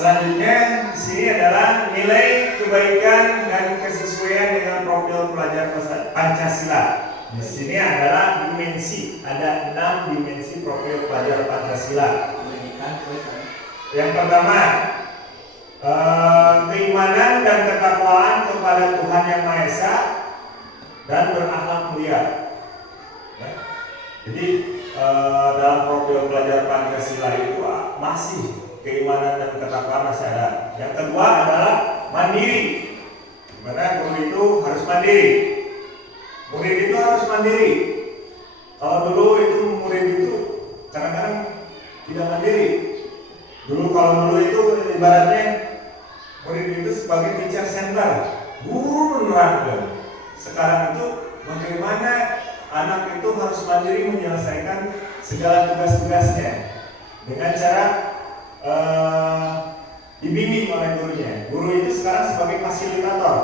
Selanjutnya di sini adalah nilai kebaikan dan kesesuaian dengan profil pelajar Pancasila. Di sini adalah dimensi, ada 6 dimensi profil pelajar Pancasila. Yang pertama, keimanan dan ketakwaan kepada Tuhan Yang Maha Esa dan berakhlak mulia. Ya. Jadi dalam profil pelajar Pancasila itu masih keimanan dan ketakwaan masih ada. Yang kedua adalah mandiri. Dimana guru itu harus mandiri. Murid itu harus mandiri. Kalau dulu itu murid itu kadang-kadang tidak mandiri. Kalau dulu itu ibaratnya murid itu sebagai teacher center, guru menerapkan. Sekarang itu bagaimana anak itu harus mandiri menyelesaikan segala tugas-tugasnya dengan cara dibimbing oleh gurunya. Guru itu sekarang sebagai fasilitator,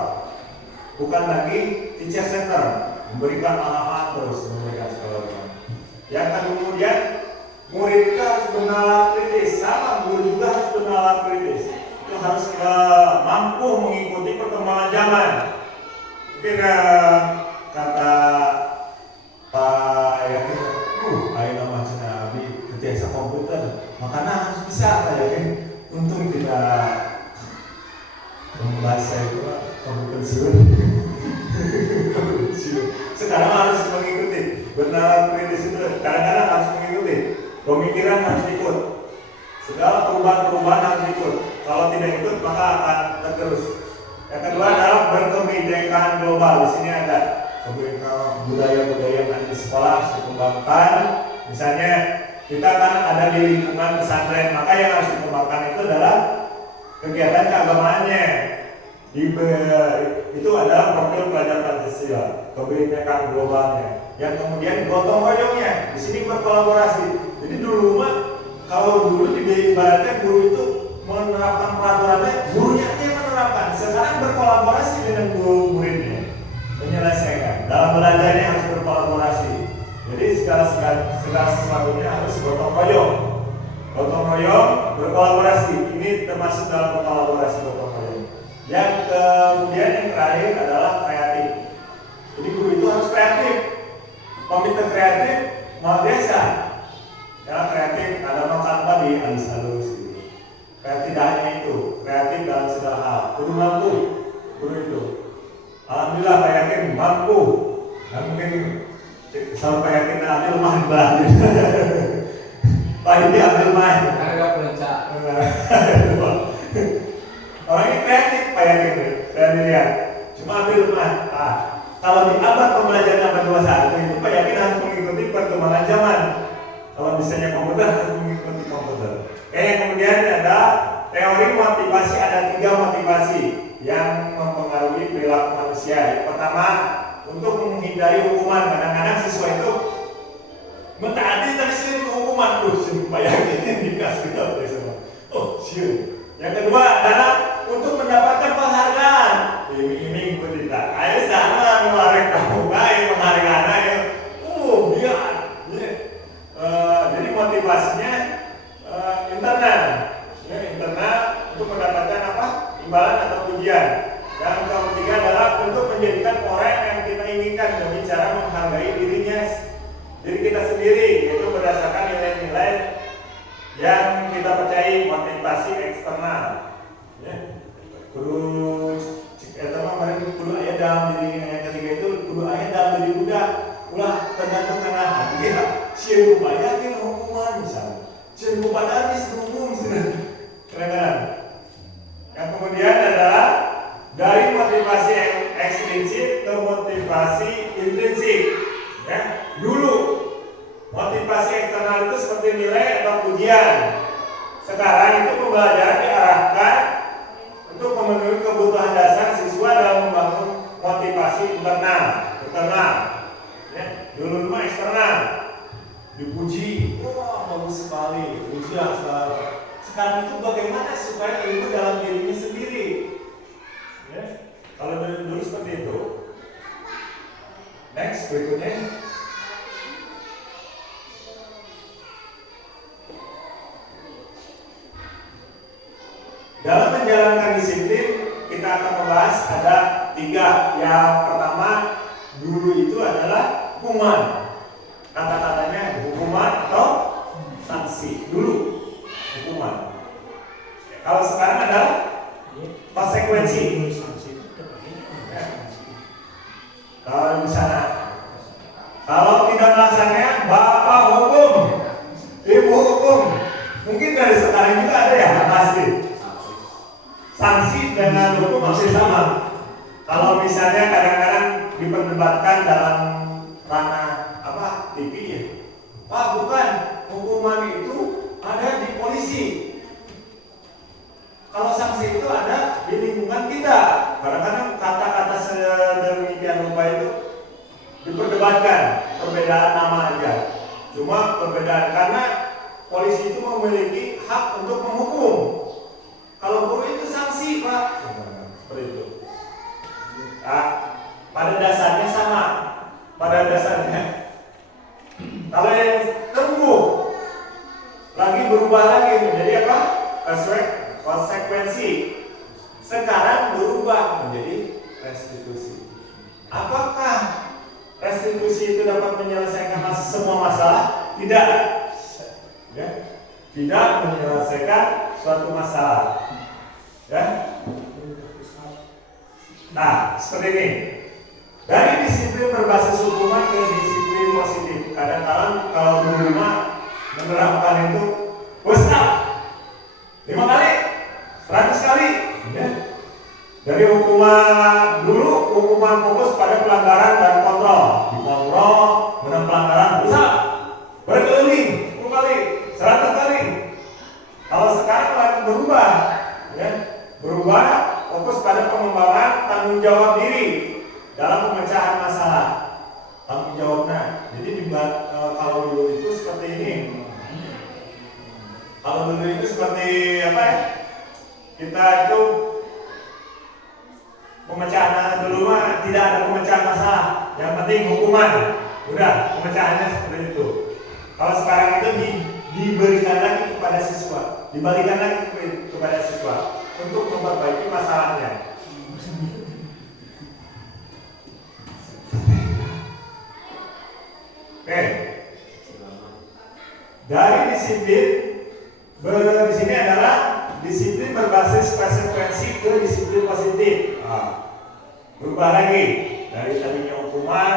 bukan lagi teacher center, memberikan arahan terus, memberikan segala. Yang kemudian murid itu harus bernalar kritis, sama guru juga harus bernalar kritis. Itu harus mampu mengikuti perkembangan zaman. Mungkin kata Pak Yakin, ayo nama cina abi ketika komputer, makanya harus bisa Pak Yakin. Untung tidak membaca itu komputer suruh. Sekarang harus mengikuti, bernalar kritis itu kadang-kadang harus mengikuti. Pemikiran harus ikut, segala perubahan-perubahan harus ikut. Kalau tidak ikut maka akan tergerus. Yang kedua adalah berkebinekaan global. Di sini ada budaya-budaya yang di sekolah harus dikembangkan. Misalnya kita kan ada di lingkungan pesantren, maka yang harus dikembangkan itu adalah kegiatan keagamaannya. Itu adalah profil pelajar Pancasila, kebinekaan globalnya. Yang kemudian gotong royongnya, di sini berkolaborasi. Jadi dulu mah kalau dulu di ibaratnya guru itu menerapkan peraturannya, gurunya yang menerapkan. Sekarang berkolaborasi dengan guru muridnya, menyelesaikan. Dalam belajarnya harus berkolaborasi. Jadi segala sesuatunya harus gotong royong. Gotong royong, berkolaborasi. Ini termasuk dalam berkolaborasi gotong royong. Yang kemudian yang terakhir adalah kreatif. Jadi guru itu harus kreatif. Komite kreatif mau desa. Ya, kreatif ada makan di halus-halus gitu. Kreatif tidak hanya itu, kreatif dalam segala hal. Guru mampu, guru itu. Alhamdulillah Pak Yakin mampu. Nah, mungkin sama Pak Yakin ambil mah banget. Pak ini ambil mah. Harga pelecak. Orang ini kreatif Pak Yakin, saya lihat. Cuma ambil mah. Kalau di abad pembelajaran abad 21 itu Pak Yakin harus mengikuti perkembangan zaman. Kalau misalnya komputer harus mengikuti komputer. Yang kemudian ada teori motivasi, ada 3 motivasi yang mempengaruhi perilaku manusia. Yang pertama, untuk menghindari hukuman. Kadang-kadang siswa itu mentaati tapi sering hukuman. Pak Yakin dikasih kita bersama. Siap. Yang kedua adalah untuk mendapatkan penghargaan. Iming-iming berita. Ayo sana melarang kamu baik penghargaan ayo. Biar. Jadi motivasinya internal. Ya, internal untuk mendapatkan apa? Imbalan atau pujian. Yang ketiga adalah untuk menjadikan orang yang kita inginkan dengan cara menghargai diri kita sendiri, yaitu berdasarkan nilai-nilai yang kita percayai, motivasi eksternal. Ya. Terus kemarin kudu ayat dalam diri yang ketiga itu kudu ayat dalam diri budak. Ulah tergantung karena hati ya. Siapa banyak yang hukuman misalnya. Siapa pada disungguh misalnya. Keren-keren. Yang kemudian adalah dari motivasi ekstrinsik ke motivasi intrinsik. Ya, dulu motivasi eksternal itu seperti nilai atau pujian. Sekarang itu pembelajaran diarahkan untuk memenuhi menjalankan disiplin, kita akan membahas ada 3. Yang pertama, dulu itu adalah hukuman. Kata-katanya hukuman atau sanksi. Dulu hukuman. Kalau sekarang adalah konsekuensi. Kalau di sana, kalau tidak melaksanakannya, bapak hukum, ibu hukum. Mungkin dari sekarang juga ada ya pasti. Sanksi dengan hukum masih sama. Kalau misalnya kadang-kadang diperdebatkan dalam ranah TV ya, Pak, bukan, hukuman itu ada di polisi. Kalau sanksi itu ada di lingkungan kita. Kadang-kadang kata-kata sedemikian rupa itu diperdebatkan, perbedaan nama aja. Cuma perbedaan karena polisi itu memiliki hak untuk menghukum. Kalau guru itu sanksi, Pak. Seperti itu. Pada dasarnya sama. Pada dasarnya. Kalau yang tunggu lagi berubah lagi menjadi apa? Konsekuensi. Sekarang berubah menjadi restitusi. Apakah restitusi itu dapat menyelesaikan semua masalah? Tidak. Ya. Tidak menyelesaikan suatu masalah. Ya. Nah, seperti ini. Dari disiplin berbasis hukuman ke disiplin positif. Kadang-kadang kalau di rumah menerapkan itu push up 5 kali, 100 kali. Ya. Dari hukuman dulu, hukuman fokus pada pelanggaran dan kontrol. Dikontrol, benar pelanggaran, berusaha berkeliling 10 kali, 100 kali. Kalau sekarang lagi berubah, ya, berubah fokus pada pengembangan tanggung jawab diri dalam pemecahan masalah. Tanggung jawabnya. Jadi kalau dulu itu seperti ini. Kalau dulu itu seperti apa ya? Kita itu pemecahan dulu mah tidak ada pemecahan masalah. Yang penting hukuman. Udah, pemecahannya seperti itu. Kalau sekarang itu diberikan lagi kepada siswa, dibalikan lagi kepada siswa untuk memperbaiki masalahnya. Oke. Dari disiplin di sini adalah disiplin berbasis konsekuensi ke disiplin positif. Berubah lagi dari tadinya hukuman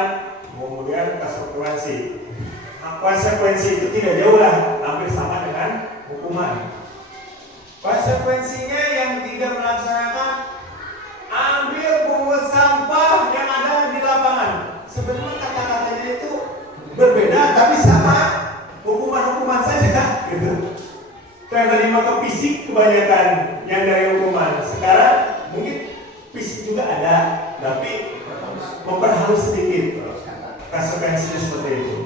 kemudian konsekuensi. Konsekuensi itu tidak jauh lah, hampir sama dengan hukuman. Konsekuensinya yang tidak melaksanakan ambil pungut sampah yang ada di lapangan. Sebenarnya kata-katanya itu berbeda tapi sama, hukuman-hukuman saja gitu. Karena tadi maka fisik kebanyakan yang dari hukuman. Sekarang mungkin fisik juga ada, tapi memperhalus sedikit. Konsekuensinya seperti itu.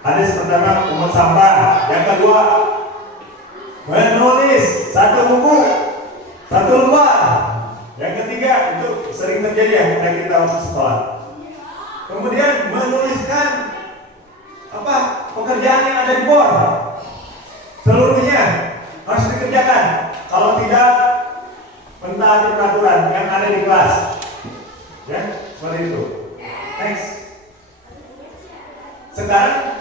Hadis pertama pungut sampah, yang kedua menulis satu buku, satu lembar. Yang ketiga itu sering terjadi ya ketika kita waktu sekolah. Kemudian menuliskan pekerjaan yang ada di bor, seluruhnya harus dikerjakan. Kalau tidak, mentaati peraturan yang ada di kelas. Ya, seperti itu. Next. Sekarang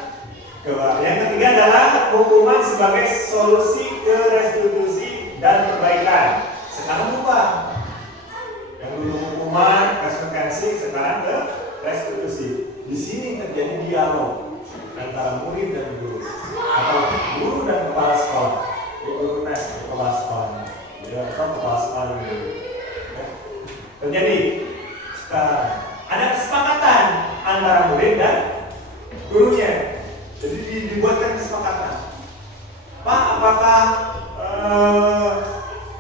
yang ketiga adalah hukuman sebagai solusi ke restitusi dan perbaikan. Sekarang lupa. Yang dulu hukuman, konsekuensi, sekarang ke restitusi. Di sini terjadi dialog antara murid dan guru, atau guru dan kepala sekolah. Guru dan kepala sekolah, atau kepala sekolah guru. Terjadi sekarang ada kesepakatan antara murid dan gurunya. Jadi dibuatkan kesepakatan. Pak, apakah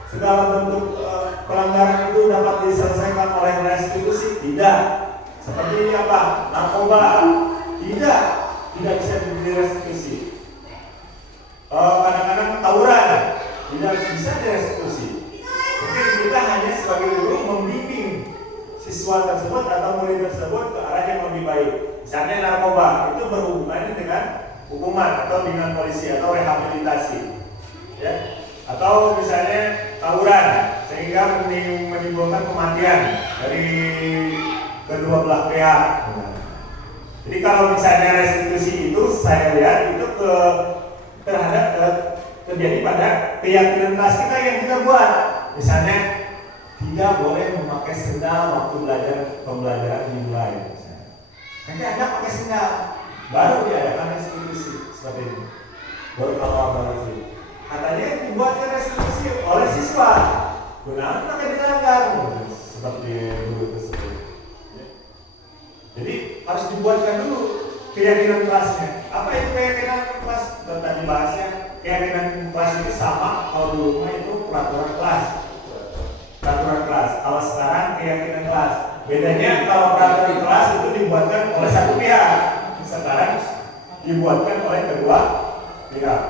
segala bentuk pelanggaran itu dapat diselesaikan oleh restitusi? Tidak. Seperti apa? Narkoba? Tidak bisa direstitusi. Kadang-kadang tawuran tidak bisa direstitusi. Mungkin kita hanya sebagai guru membimbing siswa tersebut atau murid tersebut ke arah yang lebih baik. Misalnya narkoba itu berhubungannya dengan hukuman atau dengan polisi atau rehabilitasi, ya. Atau misalnya tawuran sehingga menimbulkan kematian dari kedua belah pihak. Jadi kalau misalnya restitusi itu saya lihat itu terjadi pada keyakinan kelas kita yang kita buat. Misalnya tidak boleh memakai sendal waktu pembelajaran dimulai. Nanti Anda pakai sendal, baru diadakan restitusi seperti ini. Baru kolaborasi. Katanya dibuatkan restitusi oleh siswa. Benar akan dilanggar seperti dulu tersebut. Jadi harus dibuatkan dulu keyakinan kelasnya. Apa itu keyakinan kelas? Tadi bahasnya keyakinan kelas itu sama. Kalau dulu itu peraturan kelas. Peraturan kelas. Kalau sekarang keyakinan kelas. Bedanya kalau peraturan kelas itu dibuatkan oleh satu pihak. Sekarang dibuatkan oleh kedua pihak.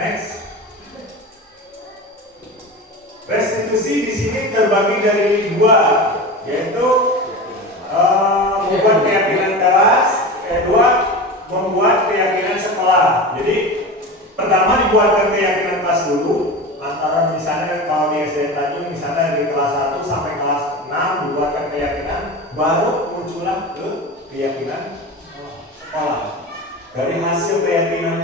Next. Restitusi di sini terbagi dari dua, yaitu membuat keyakinan kelas, kedua membuat keyakinan sekolah. Jadi pertama dibuatkan keyakinan kelas dulu, antara misalnya kalau di SD Tanjung misalnya dari kelas 1 sampai kelas 6 dibuatkan keyakinan, baru muncullah ke keyakinan sekolah. Dari hasil keyakinan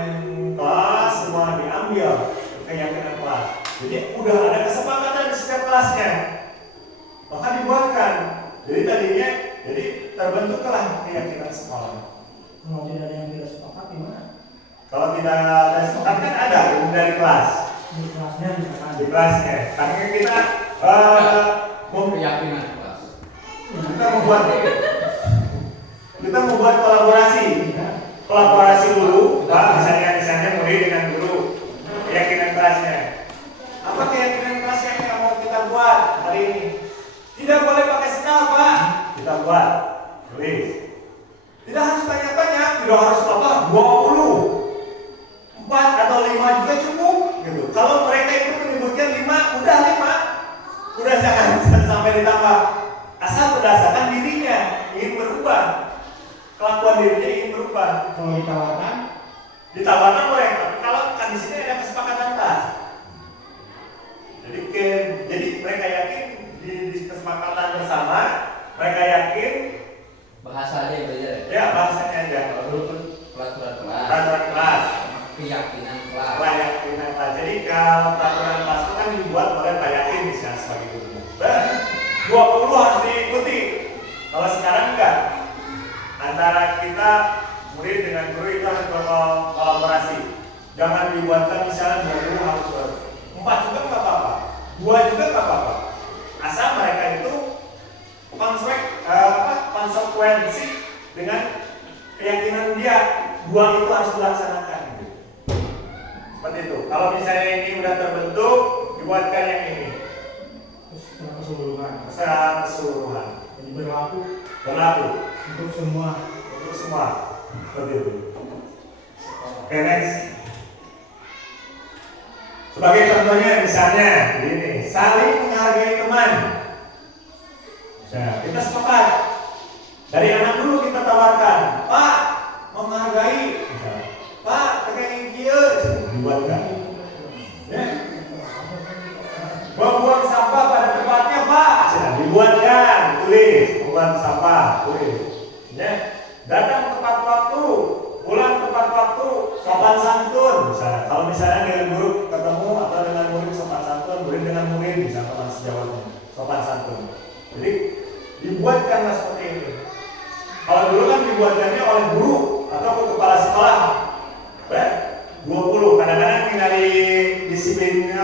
kelas semua diambil keyakinan kelas. Jadi udah ada kesepakatan di setiap kelasnya, maka dibuatkan. Jadi tadinya, jadi terbentuklah keyakinan sekolah. Kalau tidak ada yang tidak sepakat gimana? Kalau tidak ada sepakat kan ada dari kelas. Di kelasnya misalkan. Di kelasnya. Tapi kita keyakinan kelas. Kita membuat kolaborasi. Kolaborasi dulu, Pak. Misalnya murid dengan guru. Keyakinan kelasnya. Apa keyakinan kelas yang mau kita buat hari ini? Tidak boleh pakai sendal, Pak. Kita buat, tulis. Tidak harus banyak-banyak, tidak harus apa? 20, 4 atau 5 juga cukup. Gitu. Kalau mereka itu menyebutkan 5, udah 5. Udah jangan sampai ditambah. Asal berdasarkan dirinya ingin berubah, kelakuan dirinya ingin berubah. Kalau ditawarkan boleh. Tapi kalau kan di sini ada kesepakatan kelas. Jadi mereka yakin di kesepakatan bersama, mereka yakin Bahasa aja yang belajar ya? ya bahasanya aja. Kalau dulu kan peraturan kelas, Peraturan kelas, keyakinan kelas. keyakinan kelas. Jadi kalau peraturan kelas itu kan dibuat oleh Pak Yakin misalnya sebagai guru. Dan 20 harus diikuti. Kalau sekarang enggak. Antara kita murid dengan guru itu harus berkolaborasi. Jangan dibuatkan misalnya 20 harus 4 juga nggak apa-apa, 2 juga nggak apa-apa. Asal mereka itu konsekuensi dengan keyakinan dia, 2 itu harus dilaksanakan. Seperti itu. Kalau misalnya ini udah terbentuk, dibuatkan yang ini. terus secara keseluruhan. Secara keseluruhan. Jadi berlaku Untuk semua. Seperti itu. Oke, next. Sebagai contohnya misalnya ini saling menghargai teman. Nah, kita sepakat. Dari anak dulu kita tawarkan, Pak, menghargai. Pak, tekan kieu dibuatkan. Ya. Membuang sampah pada tempatnya, Pak. Nah, dibuatkan, tulis, membuang sampah, tulis. Ya. Datang tepat waktu, pulang tepat waktu, sopan santun. Misalnya, kalau misalnya dengan guru ketemu atau dengan murid sopan santun, murid dengan murid bisa teman sejawatnya, sopan santun. Jadi dibuatkanlah seperti ini. Kalau dulu kan dibuatkannya oleh guru atau kepala sekolah. 20 kadang-kadang tinggal di disiplin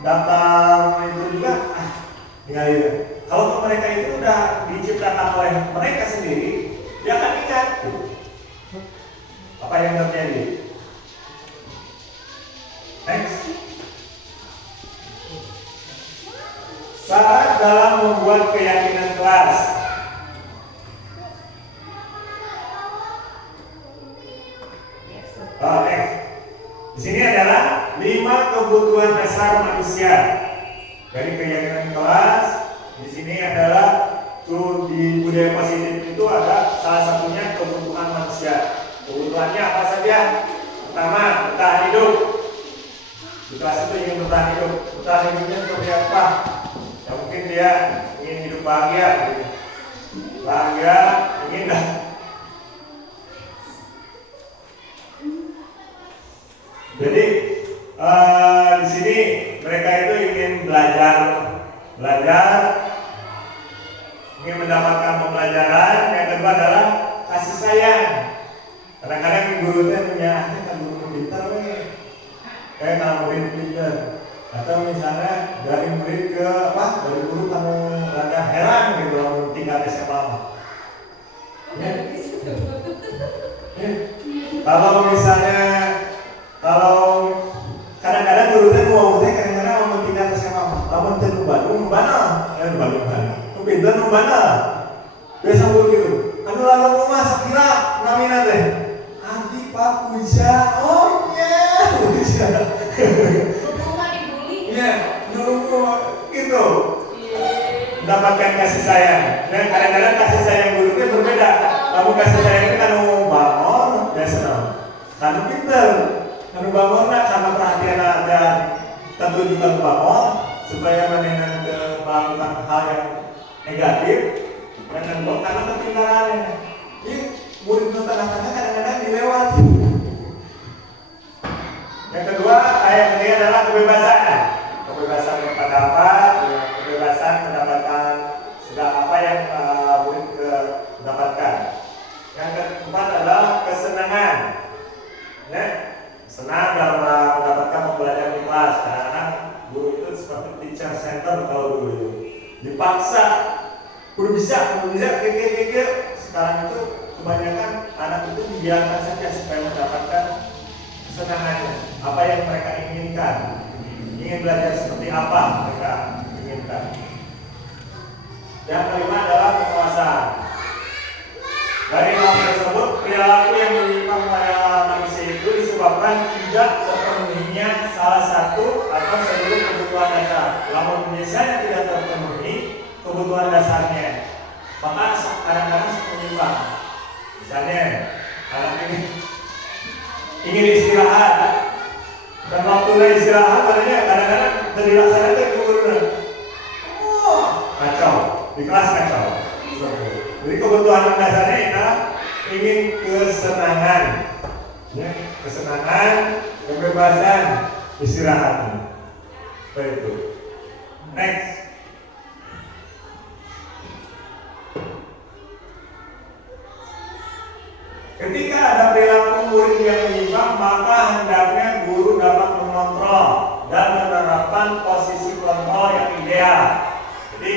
daftar itu juga tinggal itu. Kalau mereka itu udah diciptakan oleh mereka sendiri, dia akan ingat apa yang terjadi. Next. Syarat dalam membuat keyakinan kelas. Next. Di sini adalah 5 kebutuhan dasar manusia. Dari keyakinan kelas, di sini adalah di budaya positif itu ada salah satunya kebutuhan manusia. Kebutuhannya apa saja? Pertama, bertahan hidup. di kelas itu ingin bertahan hidup. Bertahan hidupnya seperti apa? Ya mungkin dia ingin hidup bahagia, gitu. Bahagia, ingin dah. Jadi di sini mereka itu ingin belajar, ingin mendapatkan pembelajaran. Yang kedua adalah kasih sayang. Kadang-kadang gurunya punya kan guru pintar, kayak kalau murid pintar, atau misalnya dari murid ke dari guru kamu agak heran gitu tingkat SMA. Ya. Kalau misalnya kadang-kadang gurunya mau kadang-kadang mau tingkat SMA, kamu tentu Bandung pintar mana? Biasa guru gitu. Anu lalu masak kira namina teh. Anti Pak Puja. Oh ya, Puja. Rumah dibully. Iya, nunggu gitu. Mendapatkan kasih sayang. Dan kadang-kadang kasih sayang guru itu berbeda. Kamu kasih sayang itu kan bangun, biasa. Karena pintar. Karena bangun karena perhatian ada tentu juga bangun supaya menenang ke melakukan hal yang negatif dan karena ketinggalannya. Ini murid itu tengah-tengah kadang-kadang dilewati. Yang kedua, yang ketiga adalah kebebasan berpendapat, kebebasan mendapatkan segala apa yang murid dapatkan. Yang keempat adalah kesenangan. Ya, senang dalam mendapatkan pembelajaran di kelas. Karena guru itu seperti teacher center kalau dulu itu dipaksa, udah bisa, keke. Sekarang itu kebanyakan anak itu dibiarkan saja supaya mendapatkan kesenangannya, apa yang mereka inginkan, ingin belajar seperti apa mereka inginkan. Yang kelima adalah penguasaan. Dari hal tersebut, perilaku yang menyimpang pada manusia itu disebabkan tidak terpenuhinya salah satu atau seluruh kebutuhan dasar. Namun biasanya tidak terpenuhi kebutuhan dasarnya, maka kadang-kadang menyimpang. Misalnya, anak ini ingin istirahat, dan waktu istirahat kadang-kadang dilaksanakan kemudian, kacau di kelas kacau. Jadi kebutuhan dasarnya adalah ingin kesenangan, ya, kesenangan, kebebasan, istirahat. Seperti itu. Next. Ketika ada perilaku murid yang menyimpang, maka hendaknya guru dapat mengontrol dan menerapkan posisi kontrol yang ideal. Jadi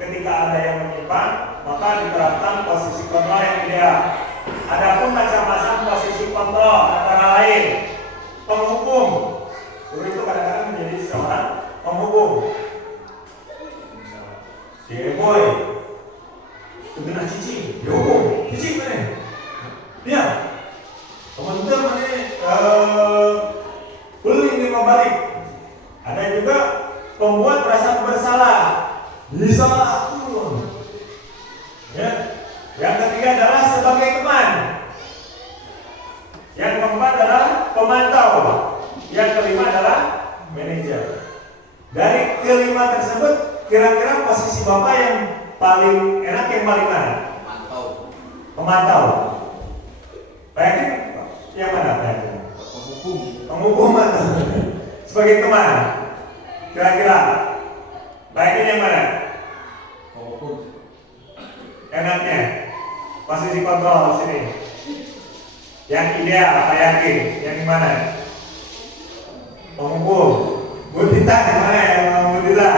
ketika ada yang menyimpang, maka diterapkan posisi kontrol yang ideal. Adapun macam-macam posisi kontrol antara lain penghukum. Guru itu kadang-kadang menjadi seorang penghukum. Si boy, kena cicing, dihukum, cicing mana? Dia, teman-teman ini beli lima balik. Ada juga pembuat rasa bersalah, bisa aku. Ya. Yang ketiga adalah sebagai teman. Yang keempat adalah pemantau. Yang kelima adalah manajer. Dari kelima tersebut, kira-kira posisi Bapak yang paling enak yang paling mana? Pemantau. Pak Yakin yang mana Pak Yakin? Penghukum atau sebagai teman? Kira-kira Pak Yakin yang mana? Penghukum. Enaknya posisi kontrol di sini. Yang ideal Pak Yakin yang di mana? Penghukum. Bu Tita yang mana ya? Bu Tita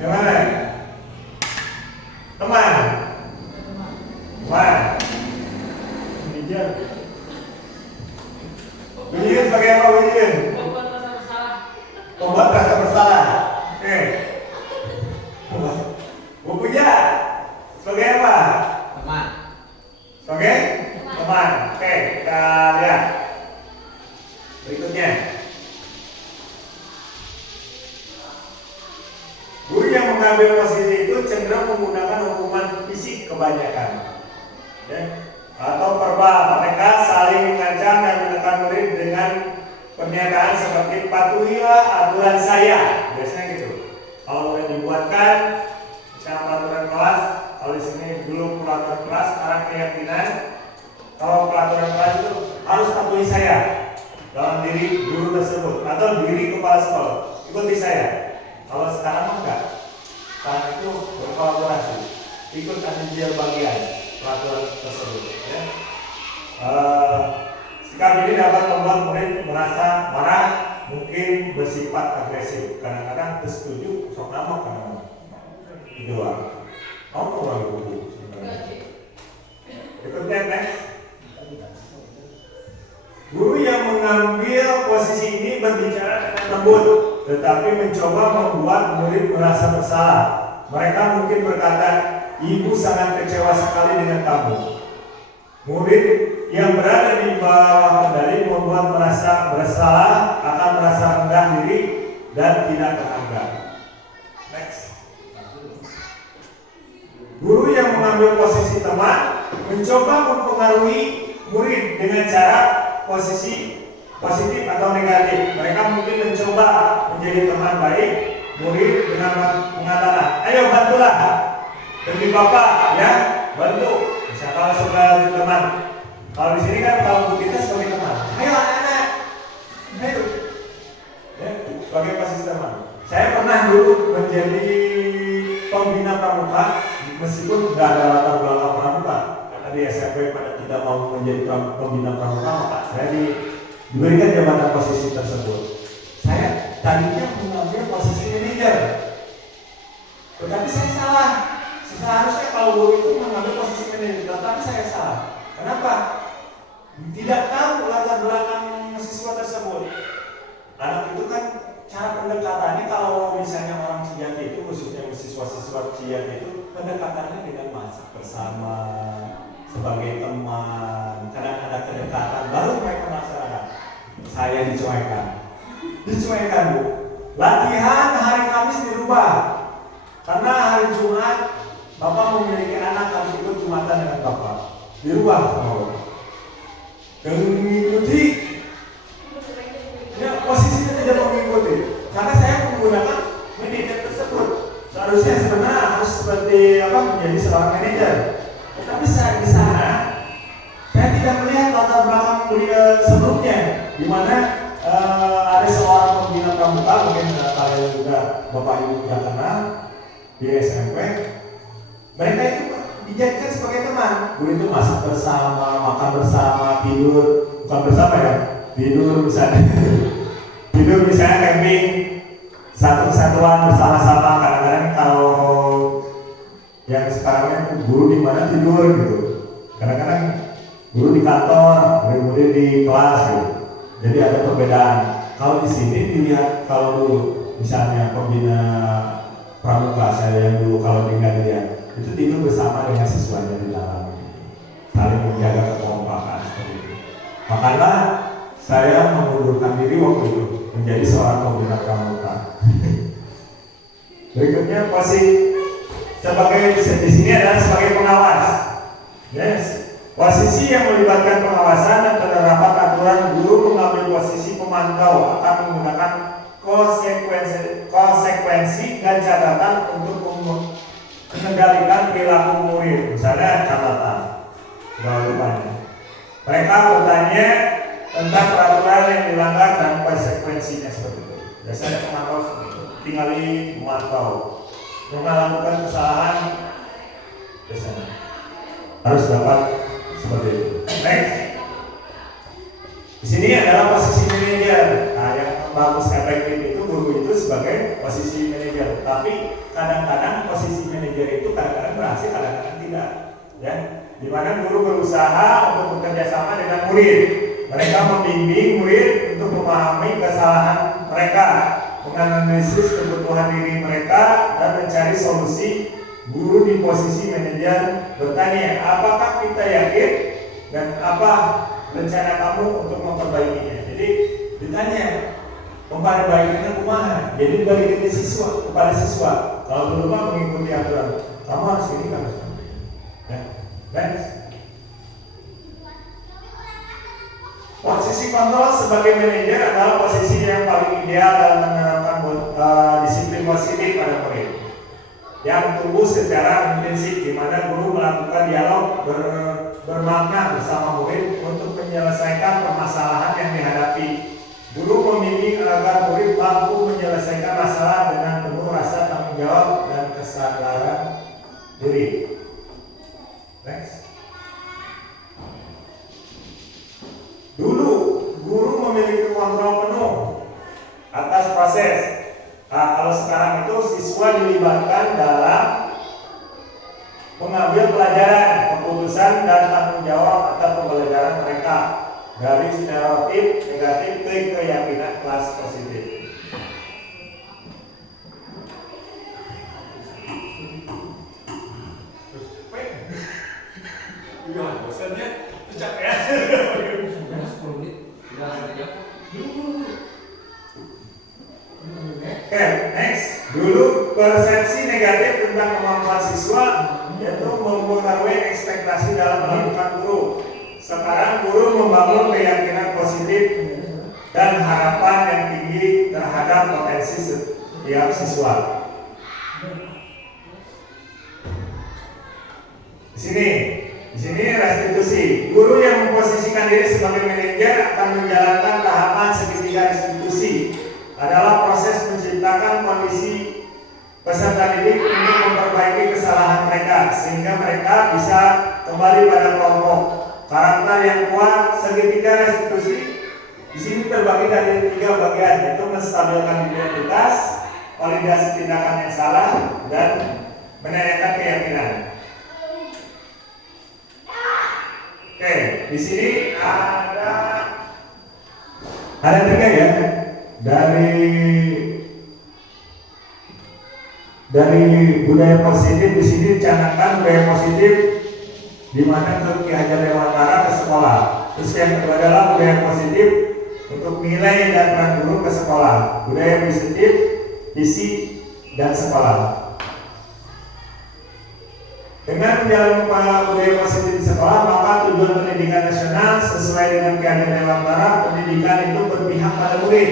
yang mana? Teman. Teman. Bunyikan sebagai apa bunyikan? Membuat rasa bersalah. Membuat rasa bersalah. Oke. Bu Puja sebagai apa? Teman. Sebagai teman. Oke, kita lihat berikutnya. Guru yang mengambil posisi itu cenderung menggunakan hukuman fisik kebanyakan. Ya. Atau verbal, mereka saling mengancam dan menekan murid dengan pernyataan seperti patuhilah aturan saya, biasanya gitu. Kalau udah dibuatkan, misalnya peraturan kelas, kalau di sini dulu peraturan kelas, sekarang keyakinan. Kalau peraturan kelas itu harus patuhi saya dalam diri guru tersebut atau diri kepala sekolah, ikuti saya. Kalau sekarang enggak, sekarang itu berkolaborasi, ikut ambil bagian peraturan tersebut. Ya. Sikap ini dapat membuat murid merasa marah, mungkin bersifat agresif. Kadang-kadang tersetuju, sok nama kadang-kadang. Itu lah. Kamu orang buku sebenarnya. Berikutnya next. Guru yang mengambil posisi ini berbicara dengan lembut, tetapi mencoba membuat murid merasa bersalah. Mereka mungkin berkata, ibu sangat kecewa sekali dengan kamu. Murid yang berada di bawah kendali membuat merasa bersalah, akan merasa rendah diri dan tidak berharga. Next. Guru yang mengambil posisi teman mencoba mempengaruhi murid dengan cara posisi positif atau negatif. Mereka mungkin mencoba menjadi teman baik murid dengan mengatakan, ayo bantulah demi bapak ya, bantu. Misalnya kalau sebagai teman, kalau di sini kan kalau kita sebagai teman, ayo anak-anak, ayo, ya, sebagai posisi teman. Saya pernah dulu menjadi pembina pramuka, meskipun tidak ada latar belakang pramuka. Karena di SMP pada tidak mau menjadi pembina pramuka, maka saya diberikan jabatan posisi tersebut. Saya tadinya mengambil posisi manajer, tetapi saya salah. Seharusnya kalau guru itu mengambil posisi manajer, tetapi saya salah. Kenapa? Tidak tahu latar belakang siswa tersebut. Anak itu kan cara pendekatannya, kalau misalnya orang sejati itu, khususnya siswa-siswa sejati itu, pendekatannya dengan masak bersama, sebagai teman. Kadang ada kedekatan, baru mereka merasakan. Saya dicuekan Bu. Latihan hari Kamis dirubah, karena hari Jumat Bapak memiliki anak harus ikut Jumatan dengan Bapak. Dirubah sama Bapak. Dan mengikuti, ya posisinya tidak mengikuti. Karena saya menggunakan manajer tersebut. Seharusnya sebenarnya harus seperti menjadi seorang manajer. Tetapi saya di sana, saya tidak melihat latar belakang beliau sebelumnya, di mana ada seorang pembina pramuka, mungkin kalian juga Bapak Ibu tidak kenal di SMP. Mereka itu dijadikan sebagai teman. Guru itu masak bersama, makan bersama, tidur, bukan bersama ya, tidur misalnya, tidur misalnya camping, satu kesatuan bersama-sama. Kadang-kadang kalau yang sekarang itu guru di mana tidur gitu. Kadang-kadang guru di kantor, murid-murid di kelas gitu. Jadi ada perbedaan. Kalau di sini dilihat, kalau dulu misalnya pembina pramuka saya yang dulu kalau tinggal dia itu tidur bersama dengan siswanya di dalam, saling menjaga kekompakan seperti itu. Makanya saya mengundurkan diri waktu itu menjadi seorang pembina pramuka. Berikutnya posisi sebagai di sini adalah sebagai pengawas. Yes. Posisi yang melibatkan pengawasan dan penerapan aturan. Guru mengambil posisi pemantau, akan menggunakan konsekuensi dan catatan untuk mengendalikan perilaku murid. Misalnya catatan, jawabannya. Mereka bertanya tentang peraturan yang dilanggar dan konsekuensinya seperti itu. Biasanya pemantau tinggali memantau, melakukan kesalahan biasanya harus dapat seperti itu. Next. Di sini adalah posisi manajer. Nah, yang bagus efektif itu guru itu sebagai posisi manajer. Tapi kadang-kadang posisi manajer itu kadang-kadang berhasil, kadang-kadang tidak. Ya, di mana guru berusaha untuk bekerja sama dengan murid. Mereka membimbing murid untuk memahami kesalahan mereka, menganalisis kebutuhan diri mereka, dan mencari solusi. Guru di posisi manajer bertanya, apakah kita yakin dan apa rencana kamu untuk memperbaikinya. Jadi ditanya memperbaikinya kumaha. Jadi dibalikin ke siswa, kepada siswa. Kalau dulu mah mengikuti aturan, kamu harus ini kan. Ya, next. Posisi kontrol sebagai manajer adalah posisi yang paling ideal dalam menerapkan disiplin positif pada murid yang tumbuh secara intensif, di mana guru melakukan dialog bermakna bersama murid untuk menyelesaikan permasalahan yang dihadapi. Guru membimbing agar murid mampu menyelesaikan masalah dengan penuh rasa tanggung jawab dan kesadaran diri. Next. Dulu, guru memiliki kontrol penuh atas proses. Nah, kalau sekarang itu siswa dilibatkan dalam mengambil pelajaran, keputusan, dan tanggung jawab atas pembelajaran mereka dari stereotip negatif ke keyakinan kelas positif. Iya, bosannya kecapean. 10 menit udah langsung aja. Oke, next. Dulu persepsi negatif tentang kemampuan siswa yaitu mempengaruhi ekspektasi dalam melakukan guru. Sekarang guru membangun keyakinan positif dan harapan yang tinggi terhadap potensi setiap siswa. Di sini restitusi. Guru yang memposisikan diri sebagai manajer akan menjalankan tahapan segitiga restitusi. Adalah proses menciptakan kondisi peserta didik untuk memperbaiki kesalahan mereka sehingga mereka bisa kembali pada kelompok. Karakter yang kuat. Segitiga restitusi di sini terbagi dari 3 bagian, yaitu menstabilkan identitas, validasi tindakan yang salah, dan menanyakan keyakinan. Oke, di sini ada 3 ya. Dari budaya positif di sini dicanangkan budaya positif di mana Ki Hajar Dewantara ke sekolah. Terus yang kedua adalah budaya positif untuk nilai dan peran guru ke sekolah. Budaya positif, visi dan sekolah. Dengan menjalankan budaya positif di sekolah, maka tujuan pendidikan nasional sesuai dengan Ki Hajar Dewantara, pendidikan itu berpihak pada murid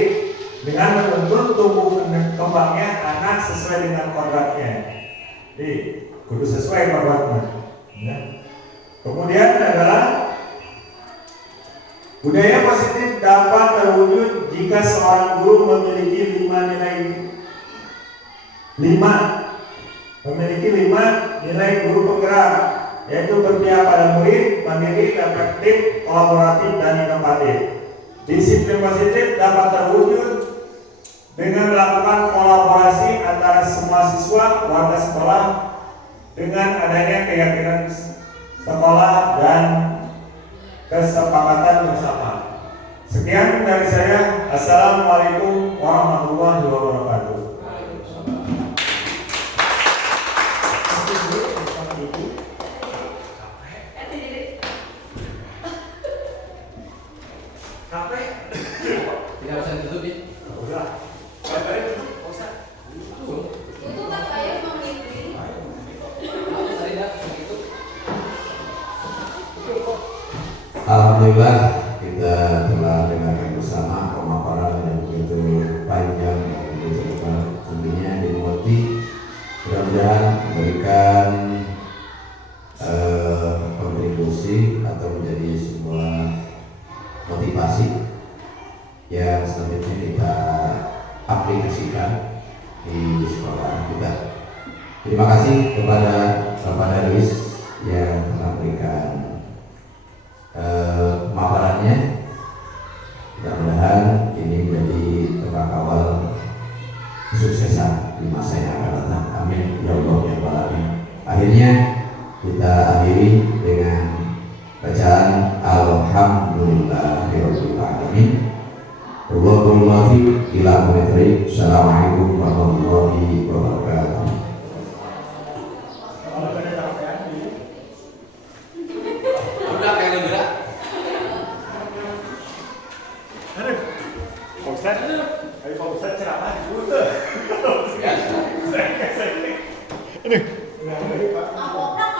dengan menuntut tumbuh kembangnya anak sesuai dengan kodratnya. Jadi, kudu sesuai kodratnya. Ya. Kemudian adalah budaya positif dapat terwujud jika seorang guru memiliki 5 nilai guru penggerak, yaitu berpihak pada murid, mandiri, efektif, kolaboratif, dan inovatif. Disiplin positif dapat terwujud dengan melakukan kolaborasi antara semua siswa, warga sekolah, dengan adanya keyakinan sekolah dan kesepakatan bersama. Sekian dari saya. Assalamualaikum warahmatullahi wabarakatuh. Tidak usah ditutup ya. Udah. Itu kan saya cuma menit ini. Tadi dah begitu. Alhamdulillah kita telah dengarkan bersama pemaparan yang begitu panjang, begitu lebar, tentunya dimengerti. Mudah-mudahan memberikan kontribusi atau menjadi sebuah motivasi yang selanjutnya kita aplikasikan di sekolah kita. Terima kasih kepada Bapak Darwis yang telah memberikan pemaparannya. Mudah-mudahan ini menjadi tempat awal kesuksesan di masa yang akan datang. Amin ya Allah ya Rabbal Alamin. Akhirnya kita akhiri dengan bacaan Alhamdulillahirabbil alamin. Wallahul muwaffiq ila aqwamit thoriq. Assalamualaikum warahmatullahi wabarakatuh. Udah kayak lu gerak. Pak Ustadz, ayo Pak Ustadz ceramah dulu tuh. Biasa. Aduh. Apa